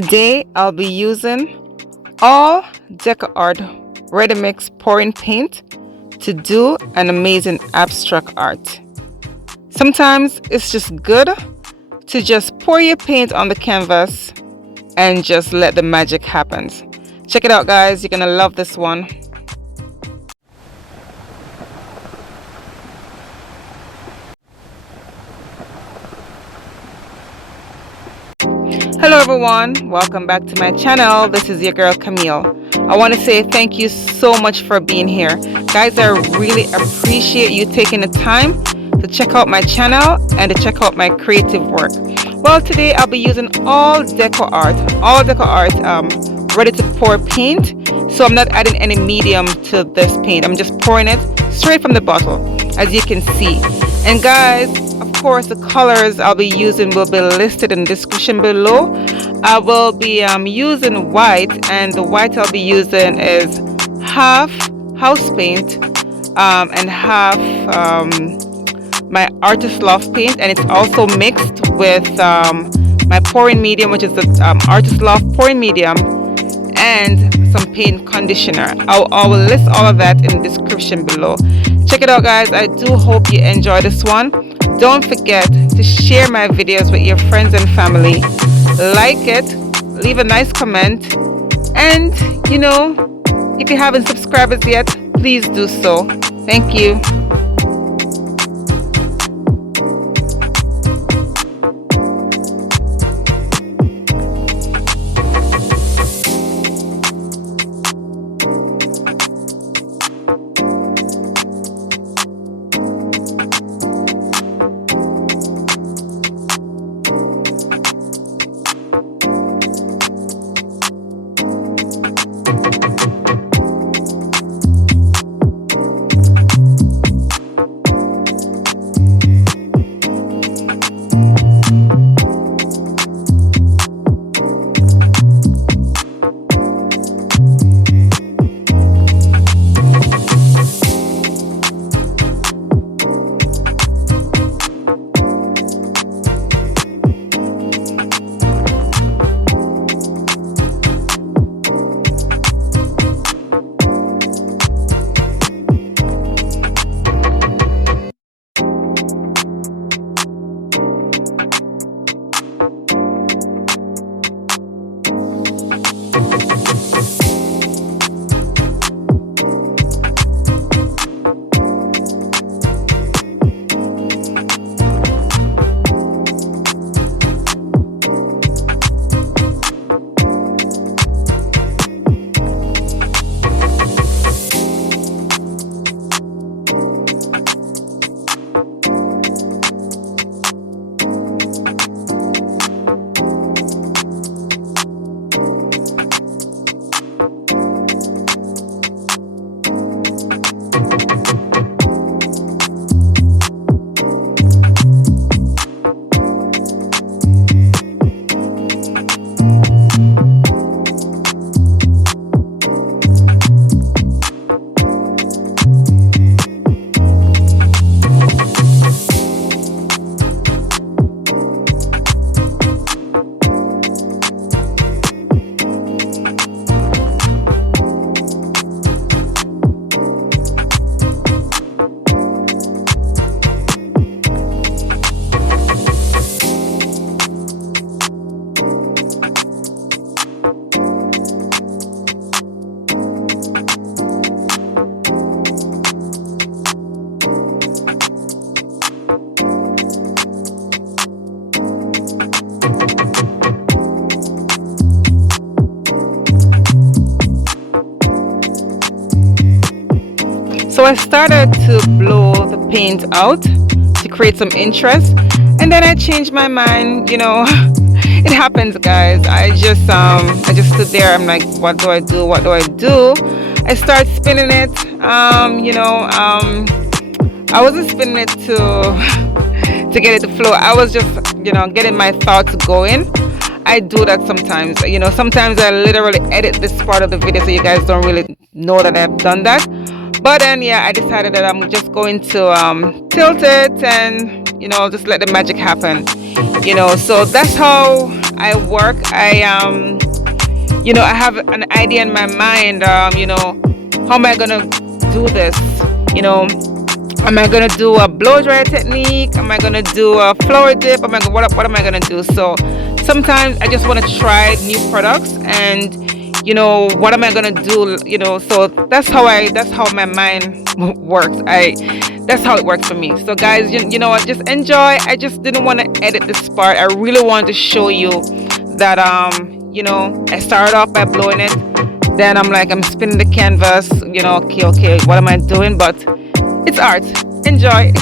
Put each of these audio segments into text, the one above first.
Today I'll be using all DecoArt Ready-Mix pouring paint to do an amazing abstract art. Sometimes it's just good to just pour your paint on the canvas and just let the magic happen. Check it out, guys. You're gonna love this one. Hello everyone, welcome back to my channel. This is your girl Camille. I want to say thank you so much for being here. Guys, I really appreciate you taking the time to check out my channel and to check out my creative work. Well, today I'll be using all DecoArt ready-to-pour paint. So I'm not adding any medium to this paint. I'm just pouring it straight from the bottle, as you can see. And guys, of course, the colors I'll be using will be listed in the description below. I will be using white, and the white I'll be using is half house paint and half my Artist Loft paint, and it's also mixed with my pouring medium, which is the Artist Loft pouring medium, and some paint conditioner. I will list all of that in the description below. Check it out, guys. I do hope you enjoy this one. Don't forget to share my videos with your friends and family. Like it, leave a nice comment, and if you haven't subscribed yet, please do so. Thank you. So I started to blow the paint out to create some interest, and then I changed my mind. It happens, guys. I just stood there. I'm like, what do I do? What do I do? I start spinning it. I wasn't spinning it to get it to flow. I was just getting my thoughts going. I do that sometimes. Sometimes I literally edit this part of the video so you guys don't really know that I've done that. But then I decided that I'm just going to tilt it and just let the magic happen. So that's how I work, I have an idea in my mind, how am I gonna do this? Am I gonna do a blow dry technique? Am I gonna do a flower dip? What am I gonna do? So sometimes I just want to try new products, and what am I gonna do? So that's how my mind works. That's how it works for me. So guys, you know what? Just enjoy. I just didn't want to edit this part. I really wanted to show you that I started off by blowing it. Then I'm spinning the canvas. Okay, what am I doing? But it's art. Enjoy.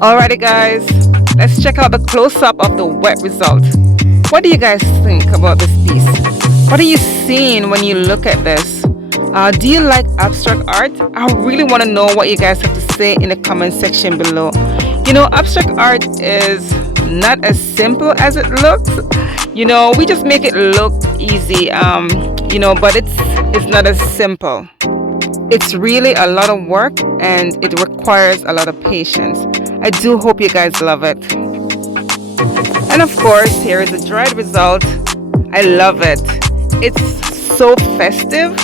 Alrighty guys, let's check out the close-up of the wet result. What do you guys think about this piece? What are you seeing when you look at this? Do you like abstract art? I really want to know what you guys have to say in the comment section below. Abstract art is not as simple as it looks. We just make it look easy, but it's not as simple. It's really a lot of work, and it requires a lot of patience. I do hope you guys love it. And of course, here is the dried result. I love it. It's so festive.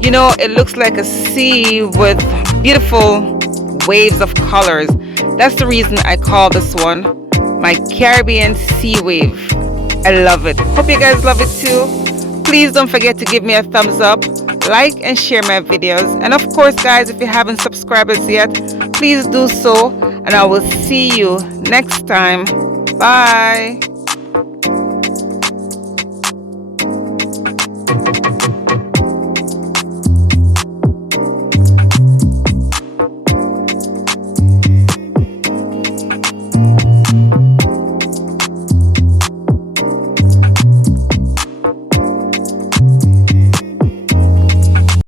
It looks like a sea with beautiful waves of colors. That's the reason I call this one my Caribbean Sea Wave. I love it. Hope you guys love it too. Please don't forget to give me a thumbs up, like and share my videos. And of course guys, if you haven't subscribed us yet, please do so. And I will see you next time. Bye.